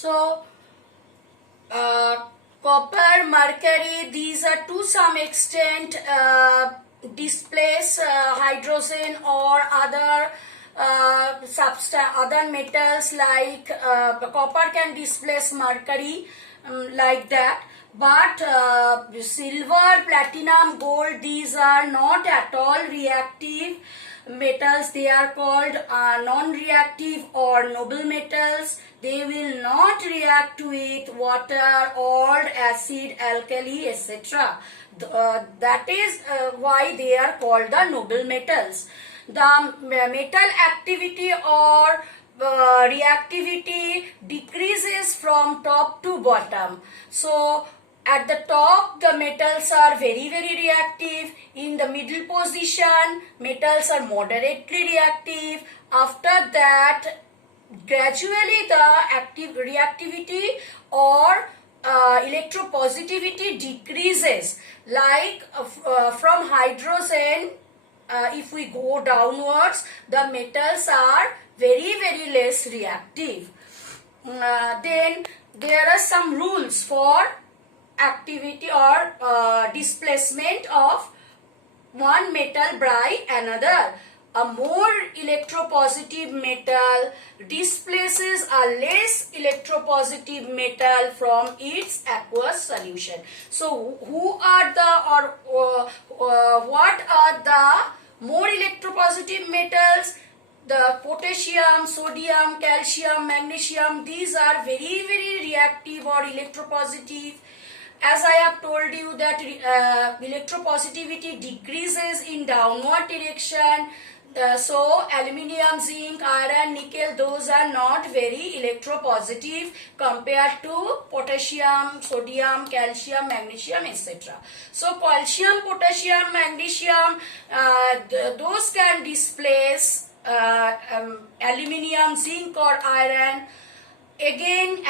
So copper, mercury, these are to some extent displace hydrogen or other other metals, like copper can displace mercury, like that. But silver, platinum, gold, these are not at all reactive metals. They are called non-reactive or noble metals. They will not react with water or acid, alkali, etc. That is why they are called the noble metals. The metal activity or reactivity decreases from top to bottom. So at the top, the metals are very reactive. In the middle position, metals are moderately reactive. After that, gradually the reactivity or electropositivity decreases. Like from hydrogen, if we go downwards, the metals are very less reactive. Then there are some rules for activity or displacement of one metal by another. A more electropositive metal displaces a less electropositive metal from its aqueous solution. So who are the what are the more electropositive metals? The potassium, sodium, calcium, magnesium, these are very reactive or electropositive. As I have told you that electropositivity decreases in downward direction. So aluminium, zinc, iron, nickel, those are not very electropositive compared to potassium, sodium, calcium, magnesium, etc. So calcium, potassium, magnesium, those can displace aluminium, zinc or iron. Again,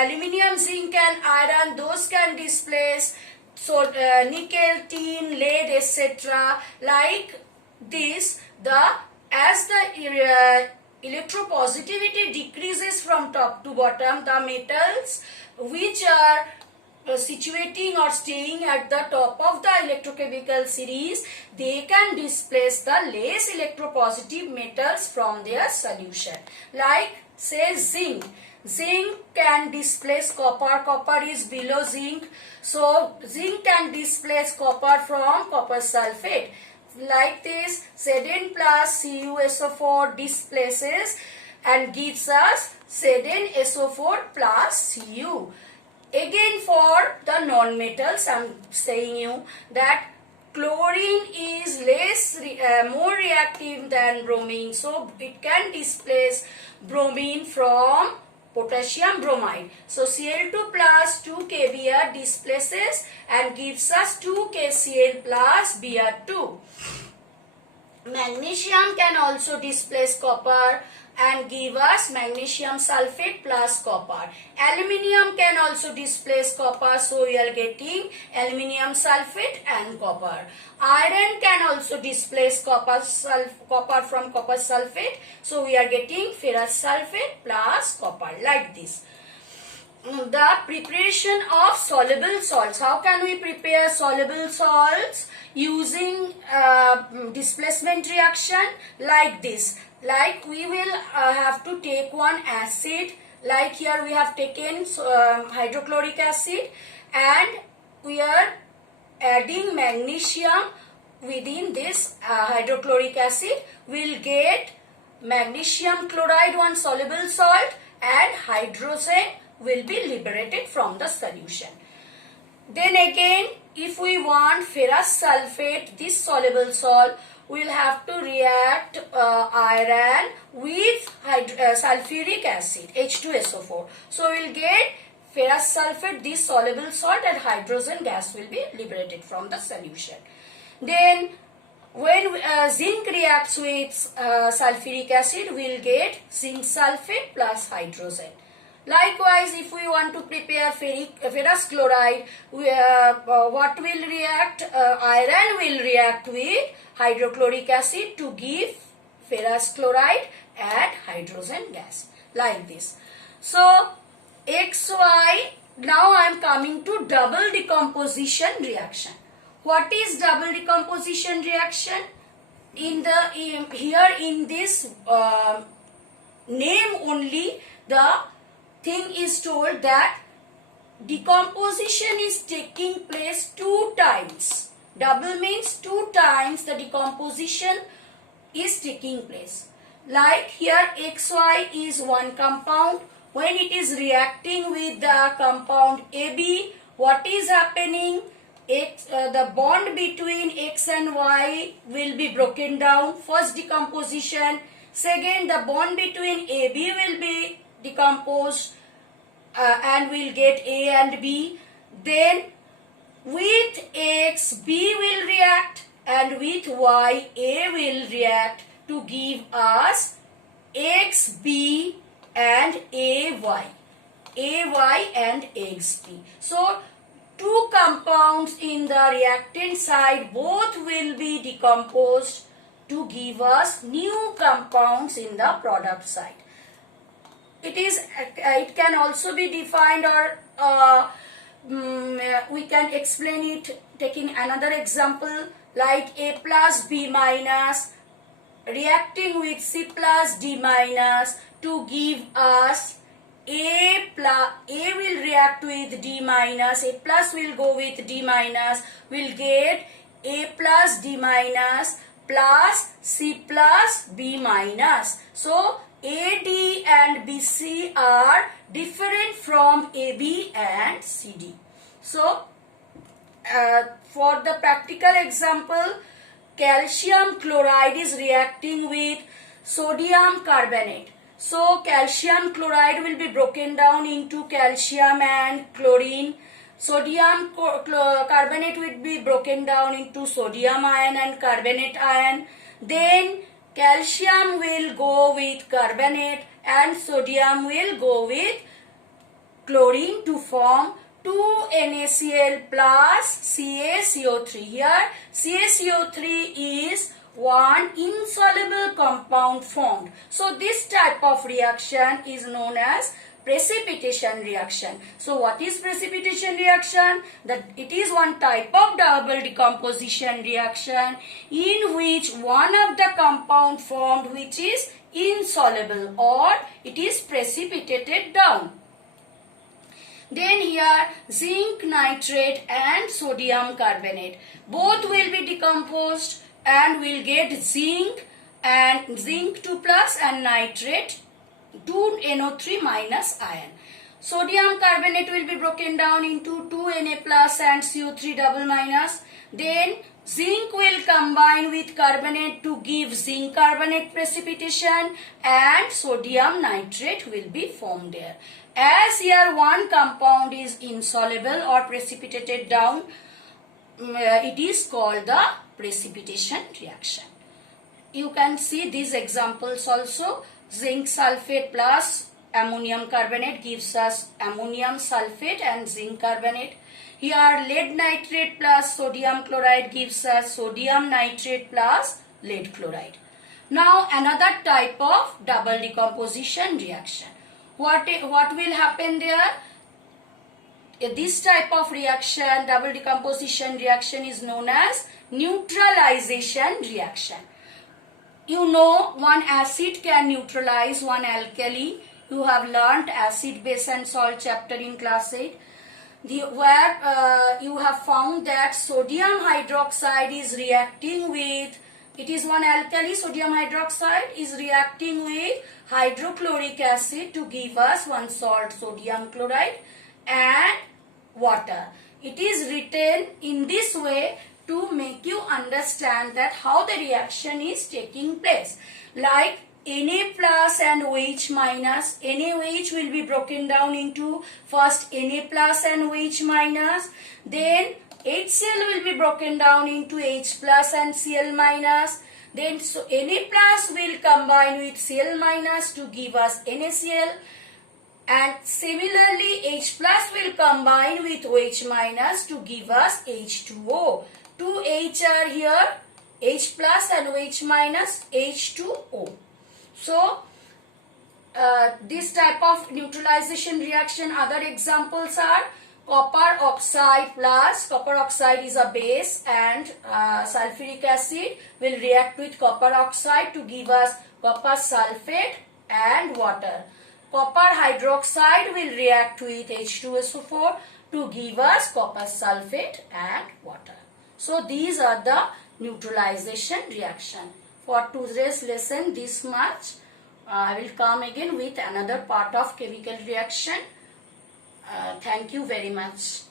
aluminium, zinc and iron, those can displace nickel, tin, lead, etc. Like this, as the electropositivity decreases from top to bottom, the metals which are situating or staying at the top of the electrochemical series, they can displace the less electropositive metals from their solution. Like say zinc. Zinc can displace copper. Copper is below zinc. So zinc can displace copper from copper sulfate. Like this, Zn plus CuSO4 displaces and gives us ZnSO4 plus Cu. Again, for the non-metals, I am saying you that chlorine is more reactive than bromine. So it can displace bromine from potassium bromide. So Cl2 plus 2Kbr displaces and gives us 2KCl plus Br2. Magnesium can also displace copper and give us magnesium sulfate plus copper. Aluminium can also displace copper, so we are getting aluminium sulfate and copper. Iron can also displace copper from copper sulfate, so we are getting ferrous sulfate plus copper, like this. The preparation of soluble salts. How can we prepare soluble salts? Using displacement reaction, like this. Like we will have to take one acid, like here we have taken hydrochloric acid, and we are adding magnesium within this hydrochloric acid. We will get magnesium chloride, one soluble salt, and hydrogen will be liberated from the solution. Then again, if we want ferrous sulfate, this soluble salt, we will have to react iron with sulfuric acid, H2SO4. So we will get ferrous sulfate, this soluble salt, and hydrogen gas will be liberated from the solution. Then when zinc reacts with sulfuric acid, we will get zinc sulfate plus hydrogen. Likewise, if we want to prepare ferrous chloride, what will react? Iron will react with hydrochloric acid to give ferrous chloride and hydrogen gas, like this. So XY, now I am coming to double decomposition reaction. What is double decomposition reaction? Here in this name only, the thing is told that decomposition is taking place 2 times. Double means 2 times the decomposition is taking place. Like here XY is one compound. When it is reacting with the compound AB, what is happening? The bond between X and Y will be broken down. First decomposition. Second, the bond between AB will be decomposed and we'll get A and B. Then with X, B will react, and with Y, A will react to give us XB and AY. AY and XB. So 2 compounds in the reactant side, both will be decomposed to give us new compounds in the product side. It can also be defined, or we can explain it taking another example, like A plus B minus reacting with C plus D minus to give us A will react with D minus, A plus will go with D minus, will get A plus D minus plus C plus B minus. So AD and BC are different from AB and CD. So for the practical example, calcium chloride is reacting with sodium carbonate. So calcium chloride will be broken down into calcium and chlorine. Sodium carbonate will be broken down into sodium ion and carbonate ion. Then calcium will go with carbonate and sodium will go with chlorine to form 2NaCl plus CaCO3. Here CaCO3 is one insoluble compound formed. So this type of reaction is known as precipitation reaction. So what is precipitation reaction? That it is one type of double decomposition reaction in which one of the compound formed which is insoluble or it is precipitated down. Then here zinc nitrate and sodium carbonate, both will be decomposed and we'll get zinc and zinc 2 plus and nitrate 2NO3 minus ion. Sodium carbonate will be broken down into 2Na plus and CO3 double minus. Then zinc will combine with carbonate to give zinc carbonate precipitation and sodium nitrate will be formed there. As here one compound is insoluble or precipitated down, it is called the precipitation reaction. You can see these examples also. Zinc sulfate plus ammonium carbonate gives us ammonium sulfate and zinc carbonate. Here lead nitrate plus sodium chloride gives us sodium nitrate plus lead chloride. Now another type of double decomposition reaction. What will happen there? This type of reaction, double decomposition reaction, is known as neutralization reaction. You know, one acid can neutralize one alkali. You have learnt acid, base and salt chapter in class 8. Where you have found that sodium hydroxide is reacting with, it is one alkali, sodium hydroxide is reacting with hydrochloric acid to give us one salt, sodium chloride, and water. It is written in this way to make you understand that how the reaction is taking place. Like Na plus and OH minus, NaOH will be broken down into first Na plus and OH minus, then HCl will be broken down into H plus and Cl minus, then so Na plus will combine with Cl minus to give us NaCl, and similarly H plus will combine with OH minus to give us H2O. 2 H are here, H plus and OH minus, H2O. So this type of neutralization reaction, other examples are copper oxide plus, copper oxide is a base, and sulfuric acid will react with copper oxide to give us copper sulfate and water. Copper hydroxide will react with H2SO4 to give us copper sulfate and water. So these are the neutralization reaction. For today's lesson this much. I will come again with another part of chemical reaction. Thank you very much.